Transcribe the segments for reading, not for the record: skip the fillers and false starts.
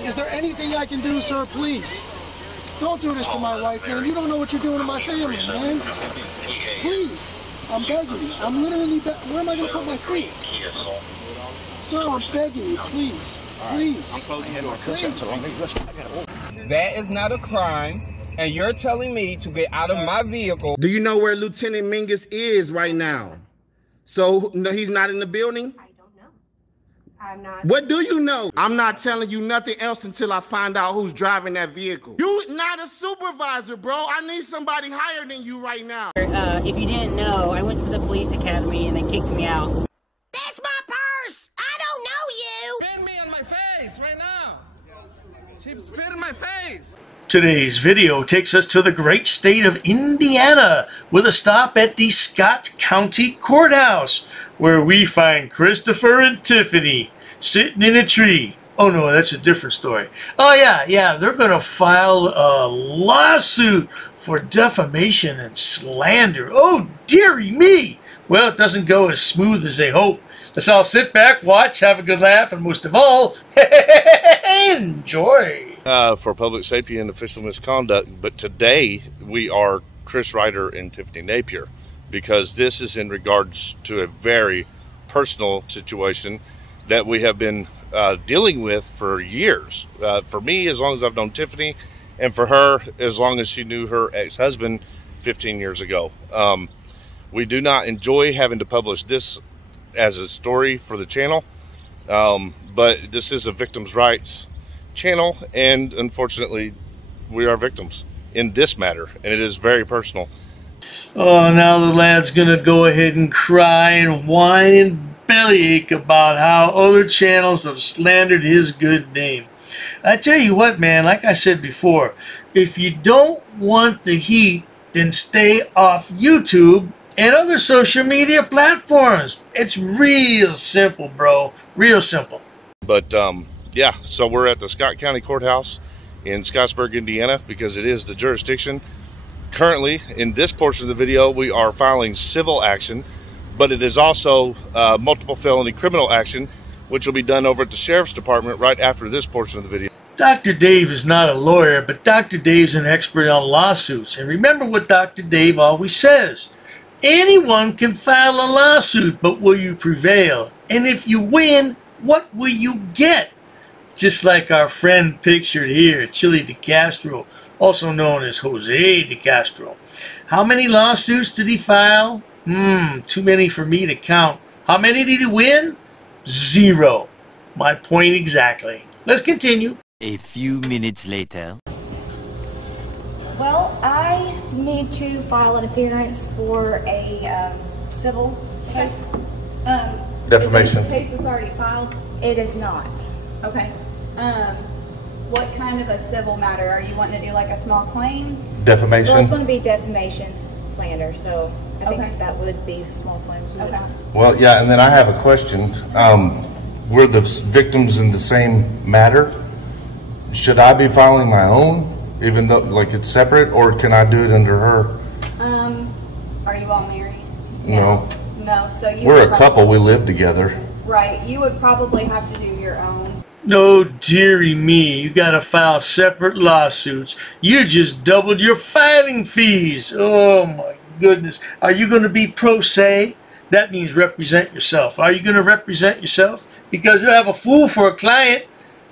Please, is there anything I can do, sir? Please. Don't do this to my wife, man. You don't know what you're doing to my family, man. Please. I'm begging you. I'm literally where am I going to put my feet? Sir, I'm begging you. Please. Please. Please. That is not a crime. And you're telling me to get out of my vehicle. Do you know where Lieutenant Mingus is right now? So, no, he's not in the building? I don't know. I'm not. What do you know? I'm not telling you nothing else until I find out who's driving that vehicle. You're not a supervisor, bro. I need somebody higher than you right now. If you didn't know, I went to the police academy and they kicked me out. That's my purse! I don't know you! Spit me on my face right now. She spit in my face. Today's video takes us to the great state of Indiana with a stop at the Scott County Courthouse where we find Christopher and Tiffany sitting in a tree. Oh no, that's a different story. Oh yeah, they're going to file a lawsuit for defamation and slander. Oh dearie me. Well, it doesn't go as smooth as they hope. Let's all sit back, watch, have a good laugh, and most of all, enjoy. For public safety and official misconduct, but today we are Chris Ryder and Tiffany Napier because this is in regards to a very personal situation that we have been dealing with for years. For me, as long as I've known Tiffany, and for her, as long as she knew her ex-husband 15 years ago. We do not enjoy having to publish this as a story for the channel, but this is a victim's rights channel, and unfortunately we are victims in this matter, and it is very personal. Oh, now the lad's gonna go ahead and cry and whine and bellyache about how other channels have slandered his good name. I tell you what, man, like I said before, if you don't want the heat, then stay off YouTube and other social media platforms. It's real simple, bro. Real simple. But yeah, so we're at the Scott County Courthouse in Scottsburg, Indiana, because it is the jurisdiction. Currently, in this portion of the video, we are filing civil action, but it is also multiple felony criminal action, which will be done over at the Sheriff's Department right after this portion of the video. Dr. Dave is not a lawyer, but Dr. Dave's an expert on lawsuits. And remember what Dr. Dave always says. Anyone can file a lawsuit, but will you prevail? And if you win, what will you get? Just like our friend pictured here, Chillie De Castro, also known as Jose De Castro. How many lawsuits did he file? Too many for me to count. How many did he win? 0. My point exactly. Let's continue. A few minutes later. Well, I need to file an appearance for a civil case. Defamation. Is the case that's already filed? It is not. Okay. What kind of a civil matter? Are you wanting to do like a small claims? Defamation. Well, it's going to be defamation, slander, so I think that would be small claims. Okay. Well, yeah, and then I have a question. We're the victims in the same matter. Should I be filing my own, even though like it's separate, or can I do it under her? Are you all married? No. No, so you We're a couple, we live together. Right, you would probably have to do your own. No, dearie me, you gotta file separate lawsuits. You just doubled your filing fees. Oh my goodness. Are you gonna be pro se? That means represent yourself. Are you gonna represent yourself? Because you have a fool for a client.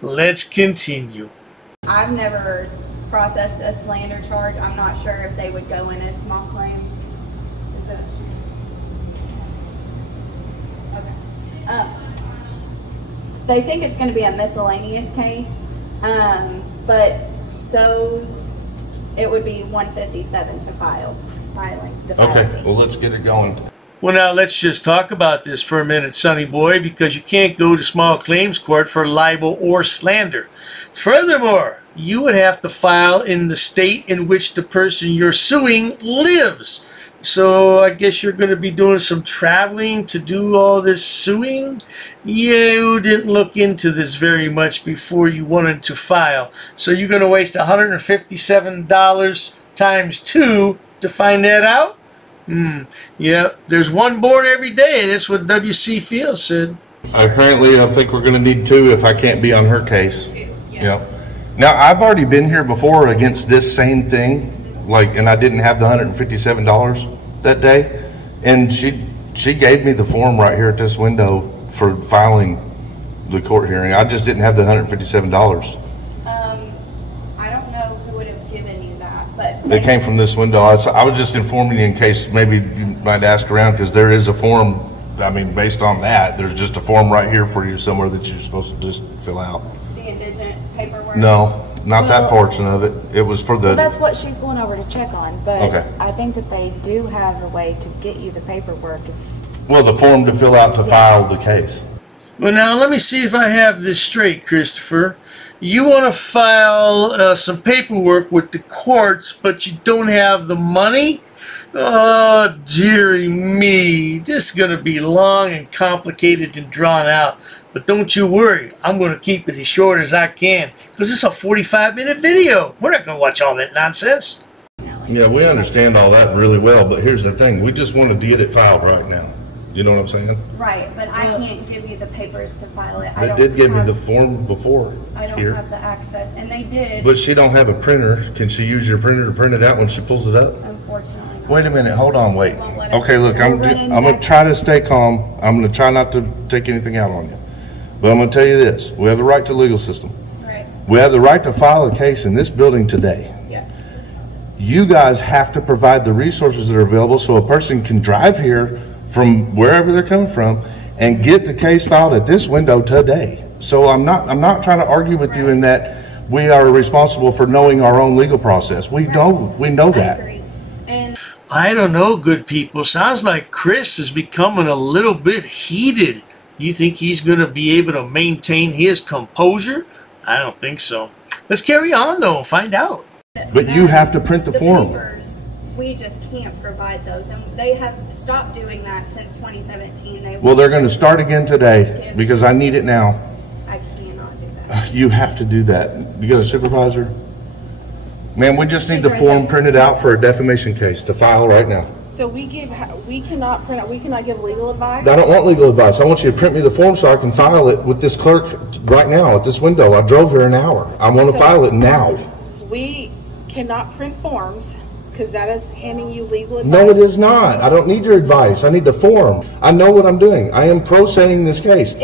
Let's continue. I've never processed a slander charge. I'm not sure if they would go in as small claims. Is that okay? They think it's going to be a miscellaneous case, but it would be $157 to filing. Okay, well let's get it going. Well, now let's just talk about this for a minute, Sonny boy, because you can't go to small claims court for libel or slander. Furthermore, you would have to file in the state in which the person you're suing lives. So I guess you're going to be doing some traveling to do all this suing? You didn't look into this very much before you wanted to file. So you're going to waste $157 times 2 to find that out? Yeah, there's one born every day. That's what W.C. Fields said. Apparently, I think we're going to need 2 if I can't be on her case. Yep. Now, I've already been here before against this same thing, like, and I didn't have the $157 that day, and she gave me the form right here at this window for filing the court hearing. I just didn't have the $157. I don't know who would have given you that, but It came from this window. I was just informing you in case maybe you might ask around, because there is a form. I mean, based on that, there's just a form right here for you somewhere that you're supposed to just fill out. the indigent paperwork. No, not that portion of it. It was for the. Well, that's what she's going over to check on, but Okay. I think that they do have a way to get you the paperwork if Well, the form to fill out to file the case. Well, now let me see if I have this straight, Christopher. You want to file some paperwork with the courts, but you don't have the money? Oh, dearie me. This is going to be long and complicated and drawn out. But don't you worry. I'm going to keep it as short as I can, because it's a 45-minute video. We're not going to watch all that nonsense. Yeah, we understand all that really well, but here's the thing. We just want to get it filed right now. You know what I'm saying? Right, but I can't give you the papers to file it. They did give me the form before. I don't have the access, and they did. But she don't have a printer. Can she use your printer to print it out when she pulls it up? Unfortunately not. Wait a minute. Hold on. Wait. Okay, look. I'm going to try to stay calm. I'm going to try not to take anything out on you. But I'm going to tell you this. We have the right to legal system. Right. We have the right to file a case in this building today. Yes. You guys have to provide the resources that are available so a person can drive here from wherever they're coming from and get the case filed at this window today. So I'm not trying to argue with you in that we are responsible for knowing our own legal process. We know that. And I don't know, good people. Sounds like Chris is becoming a little bit heated. You think he's going to be able to maintain his composure? I don't think so. Let's carry on, though, and find out. But you have to print the form. Papers, we just can't provide those, and they have stopped doing that since 2017. Well, they're going to start again today because I need it now. I cannot do that. You have to do that. You got a supervisor? Man, we just need the form printed out for a defamation case to file right now. So we cannot give legal advice? I don't want legal advice. I want you to print me the form so I can file it with this clerk right now at this window. I drove here an hour. I want to file it now. We cannot print forms because that is handing you legal advice. No, it is not. I don't need your advice. I need the form. I know what I'm doing. I am pro-saying this case.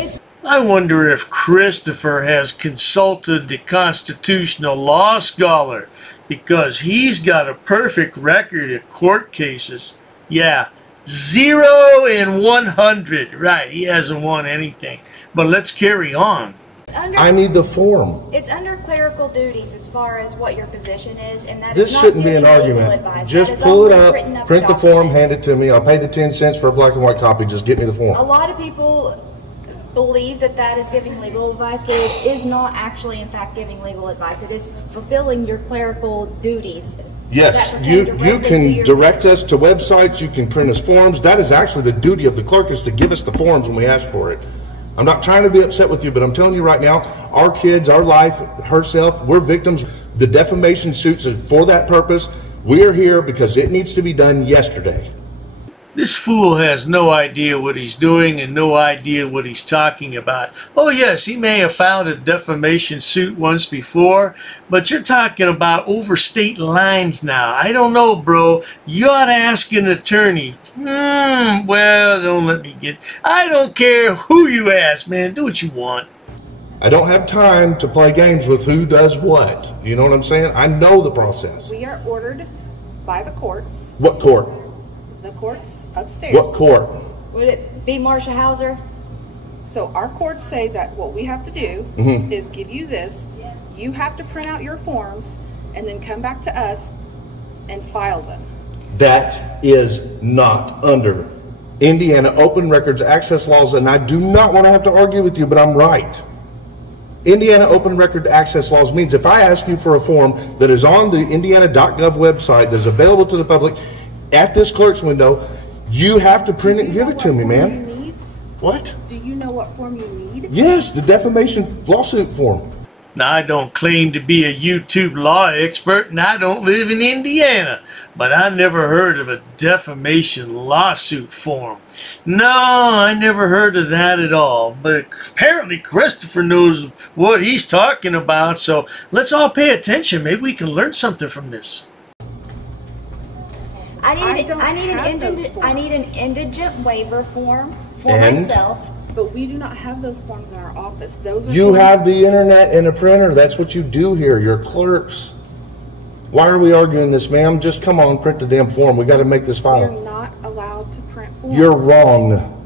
I wonder if Christopher has consulted the constitutional law scholar, because he's got a perfect record at court cases. Yeah, 0 in 100. Right, he hasn't won anything. But let's carry on. I need the form. It's under clerical duties as far as what your position is, and that This is not shouldn't be an giving legal argument. advice. Just That is pull it only up, written print the document. form, hand it to me. I'll pay the 10 cents for a black and white copy. Just get me the form. A lot of people believe that that is giving legal advice, but it is not actually, in fact, giving legal advice. It is fulfilling your clerical duties. Yes, that you pertain directly to can your direct us to websites. You can print us forms. That is actually the duty of the clerk, is to give us the forms when we ask for it. I'm not trying to be upset with you, but I'm telling you right now, our kids, our life, herself, we're victims. The defamation suits are for that purpose. We are here because it needs to be done yesterday. This fool has no idea what he's doing and no idea what he's talking about. Oh yes, he may have filed a defamation suit once before, but you're talking about over state lines now. I don't know, bro. You ought to ask an attorney. Well, don't let me get... I don't care who you ask, man. Do what you want. I don't have time to play games with who does what. You know what I'm saying? I know the process. We are ordered by the courts. What court? The courts upstairs. What court? Would it be Marcia Hauser? So our courts say that what we have to do is give you this. You have to print out your forms and then come back to us and file them. That is not under Indiana open records access laws, and I do not want to have to argue with you, but I'm right. Indiana open record access laws means if I ask you for a form that is on the indiana.gov website that is available to the public at this clerk's window, you have to print it and give it to me, man. What? Do you know what form you need? Yes, the defamation lawsuit form. Now, I don't claim to be a YouTube law expert, and I don't live in Indiana, but I never heard of a defamation lawsuit form. No, I never heard of that at all, but apparently Christopher knows what he's talking about, so let's all pay attention. Maybe we can learn something from this. I need an indigent waiver form for And? myself. But we do not have those forms in our office. Those are You forms- have the internet and a printer. That's what you do here. You're clerks. Why are we arguing this, ma'am? Just come on, print the damn form. We got to make this You're file. not allowed to print forms. You're wrong.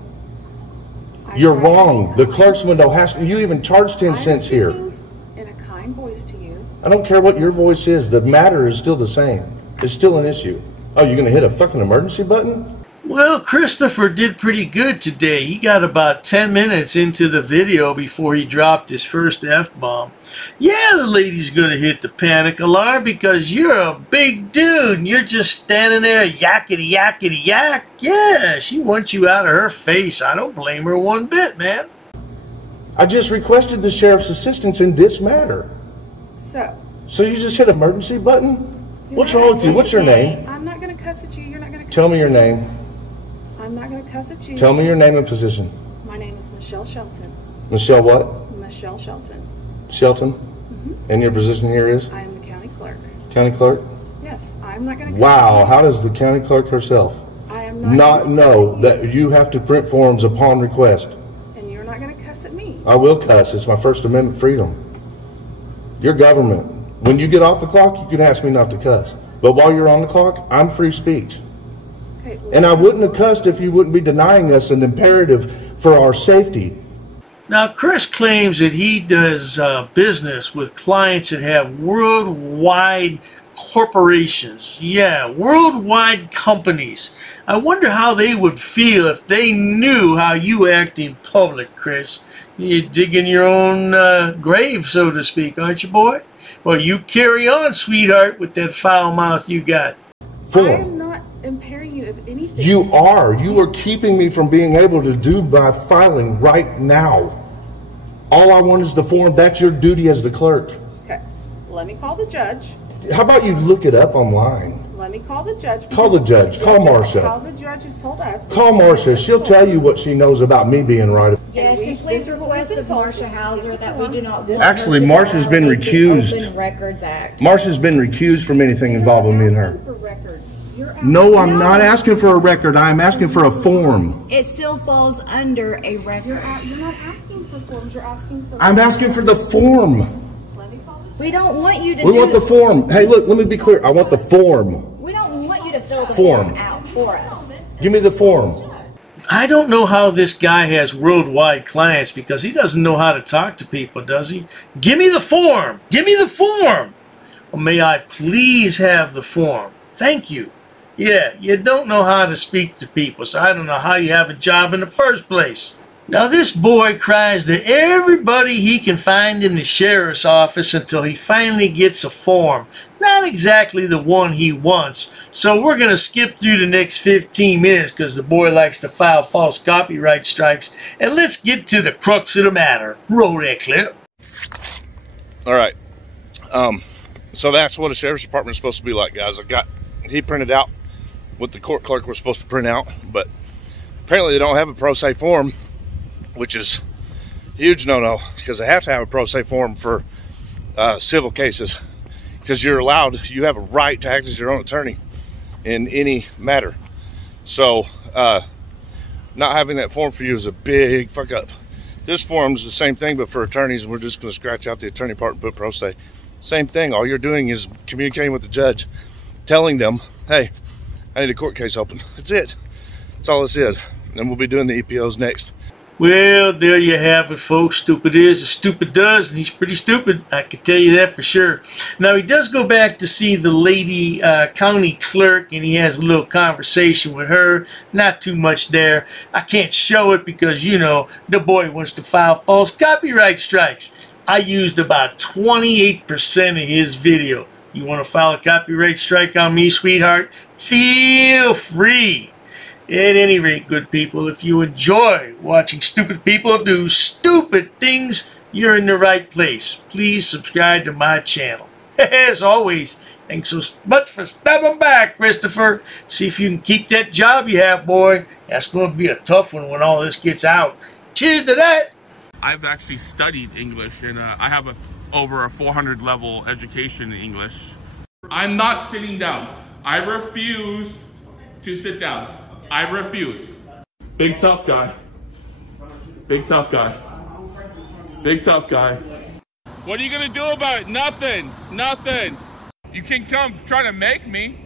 You're wrong. The clerk's window has to, you even charge 10 cents here. In a kind voice to you. I don't care what your voice is. The matter is still the same. It's still an issue. Oh, you're going to hit a fucking emergency button? Well, Christopher did pretty good today. He got about 10 minutes into the video before he dropped his first F-bomb. Yeah, the lady's going to hit the panic alarm because you're a big dude and you're just standing there yakety yakety yak. Yeah, she wants you out of her face. I don't blame her one bit, man. I just requested the sheriff's assistance in this matter. So you just hit emergency button? What's wrong with you? What's your name? I'm not going to cuss at you. You're not going to cuss Tell me your name. I'm not going to cuss at you. Tell me your name and position. My name is Michelle Shelton. Michelle what? Michelle Shelton. Shelton? And your position here is? I am the county clerk. County clerk? Yes, I'm not going to cuss Wow, at you. how does the county clerk herself I am not know that you have to print forms upon request? And you're not going to cuss at me. I will cuss. It's my First Amendment freedom. Your government. When you get off the clock, you can ask me not to cuss. But while you're on the clock, I'm free speech. Okay, well, And I wouldn't have cussed if you wouldn't be denying us an imperative for our safety. Now, Chris claims that he does business with clients that have worldwide corporations. Yeah, worldwide companies. I wonder how they would feel if they knew how you act in public, Chris. You're digging your own grave, so to speak, aren't you, boy? Well, you carry on, sweetheart, with that foul mouth you got. I am not impairing you of anything. You are. You are keeping me from being able to do my filing right now. All I want is the form. That's your duty as the clerk. Okay, let me call the judge. How about you look it up online? Let me call the judge. Call the judge. Call Marcia. How the judge has told us. Call Marcia. She'll tell you what she knows about me being right. Yes, and please request of Marcia Hauser that we do not want Actually, her to Marcia's been violate the recused. Open Records Act. Marcia's been recused from anything involving me and her. For records. No, I'm not asking for a record. I'm asking for a form. It still falls under a record. You're not asking for forms. You're asking for. I'm asking for the form. We don't want you to We want the form. Hey, look, let me be clear. I want the form. We don't want you to fill the Form. form out for us. Give me the form. I don't know how this guy has worldwide clients because he doesn't know how to talk to people, does he? Give me the form. Give me the form. Well, may I please have the form? Thank you. Yeah, you don't know how to speak to people, so I don't know how you have a job in the first place. Now this boy cries to everybody he can find in the sheriff's office until he finally gets a form. Not exactly the one he wants, so we're going to skip through the next 15 minutes because the boy likes to file false copyright strikes, and let's get to the crux of the matter. Roll that clip. All right. So that's what a sheriff's department is supposed to be like, guys. He printed out what the court clerk was supposed to print out, but apparently they don't have a pro se form, which is a huge no-no because they have to have a pro se form for civil cases because you have a right to act as your own attorney in any matter. So not having that form for you is a big fuck up. This form's the same thing but for attorneys, and we're just going to scratch out the attorney part and put pro se. Same thing. All you're doing is communicating with the judge, telling them, hey, I need a court case open. That's it. That's all this is. And we'll be doing the EPOs next. Well, there you have it, folks. Stupid is as stupid does, and he's pretty stupid. I can tell you that for sure. Now, he does go back to see the lady county clerk, and he has a little conversation with her. Not too much there. I can't show it because, you know, the boy wants to file false copyright strikes. I used about 28% of his video. You want to file a copyright strike on me, sweetheart? Feel free. At any rate, good people, if you enjoy watching stupid people do stupid things, you're in the right place. Please subscribe to my channel. As always, thanks so much for stopping by, Christopher. See if you can keep that job you have, boy. That's going to be a tough one when all this gets out. Cheers to that. I've actually studied English, and I have over a 400 level education in English. I'm not sitting down. I refuse to sit down. I refuse. Big tough guy. Big tough guy. Big tough guy. What are you gonna do about it? Nothing. Nothing. You can come try to make me.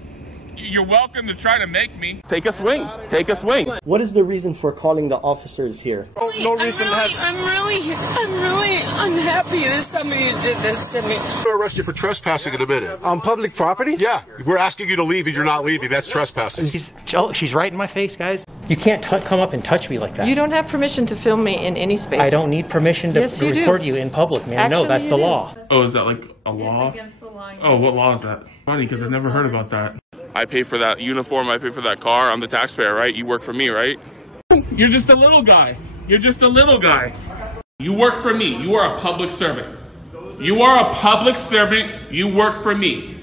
You're welcome to try to make me. Take a swing. Take a swing. What is the reason for calling the officers here? No reason. I'm really unhappy that somebody did this to me. We'll arrest you for trespassing in a minute. On public property? Yeah. We're asking you to leave and you're not leaving. That's trespassing. She's right in my face, guys. You can't come up and touch me like that. You don't have permission to film me in any space. I don't need permission to record you in public, man. Actually, no, that's the law. Oh, is that like a law? Oh, what law is that? Funny, because I've never heard about that. I pay for that uniform, I pay for that car, I'm the taxpayer, right? You work for me, right? You're just a little guy. You're just a little guy. You work for me. You are a public servant. You are a public servant. You work for me.